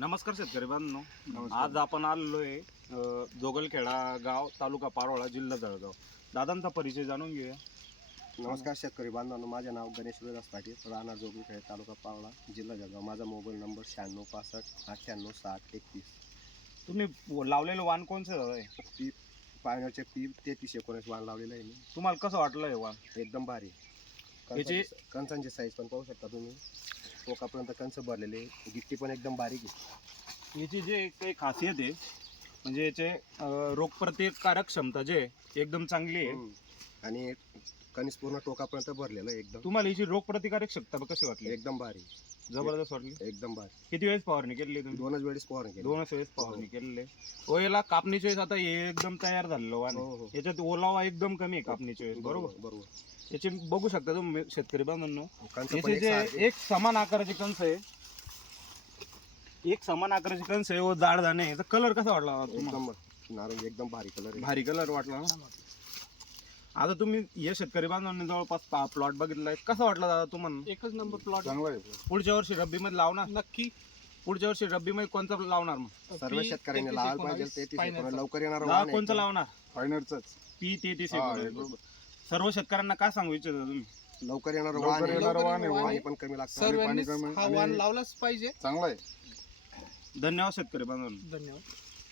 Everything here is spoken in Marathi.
नमस्कार शेतकरी बांधवांनो, आज आपण आलोय जोगलखेडा गाव, तालुका पारोळा, जिल्हा जळगाव. दादांचा परिचय जाणून घेऊया. नमस्कार शेतकरी बांधवांनो, माझे नाव गणेश विलास पाटील, राहणार जोगलखेडा, तालुका पारोळा, जिल्हा जळगाव. माझा मोबाईल नंबर 9665 986031. तुम्ही लावलेलं वाण कोणचं आहे? पी पाण्याचे पी 3319 वाण लावलेलं आहे मी. तुम्हाला कसं वाटलं हे वाण? एकदम भारी. याची कणसांची साईज पण पाहू शकता तुम्ही. टोकापर्यंत कंस भरलेले, गिट्टी पण एकदम बारीक आहे. याची जे काही खासियत आहे म्हणजे याचे रोगप्रतिकारक क्षमता जे एकदम चांगली आहे. आणि कणीस पूर्ण टोकापर्यंत भरलेलं आहे एकदम. तुम्हाला याची रोगप्रतिकारक क्षमता कशी वाटली? एकदम भारी, जबरदस्त वाटली. एकदम भारी. किती वेळेस फवारणी केली तुम्ही? दोनच वेळेस फवारणी केली. दोनच वेळेस फवारणी केलेली. याला कापणीच्या वेळेस आता हे एकदम तयार झालेलं वाण आहे. हो. याच्यात ओलावा एकदम कमी आहे कापणीच्या वेळेस, बरोबर? बरोबर. याचे बघू शकता तुम्ही शेतकरी बांधवांनो, कंस पण याचे एक जे सारखे. एक समान आकाराचे कंस आहे, एक समान आकाराचे कंस आहे व जाड दाणे आहे. कलर कसा वाटला तुम्हाला? एकदम नारंगी, एकदम भारी कलर आहे. भारी कलर वाटला ना. आता तुम्ही या शेतकरी बांधवांनी जवळपास प्लॉट बघितलाय, कसा वाटला दादा तुम्हाला? एकच नंबर प्लॉट. चांगला आहे. पुढच्या वर्षी रब्बी मध्ये लावणार? नक्की. पुढच्या वर्षी रब्बी मध्ये कोणता लावणार? मग सर्व शेतकऱ्यांनी लावायला पाहिजे. ते लवकर येणार दादा कोणतं लावणार? फायनलच पी 3319. सर्व शेतकऱ्यांना काय सांगू इच्छिता तुम्ही? लवकर येणार लवकर वाण येणारं आहे. वाण आहे. पाणी पण कमी लागतं. सर्वांनी हा वाण लावलाच पाहिजे. चांगला आहे. धन्यवाद शेतकरी बांधवांनो. धन्यवाद.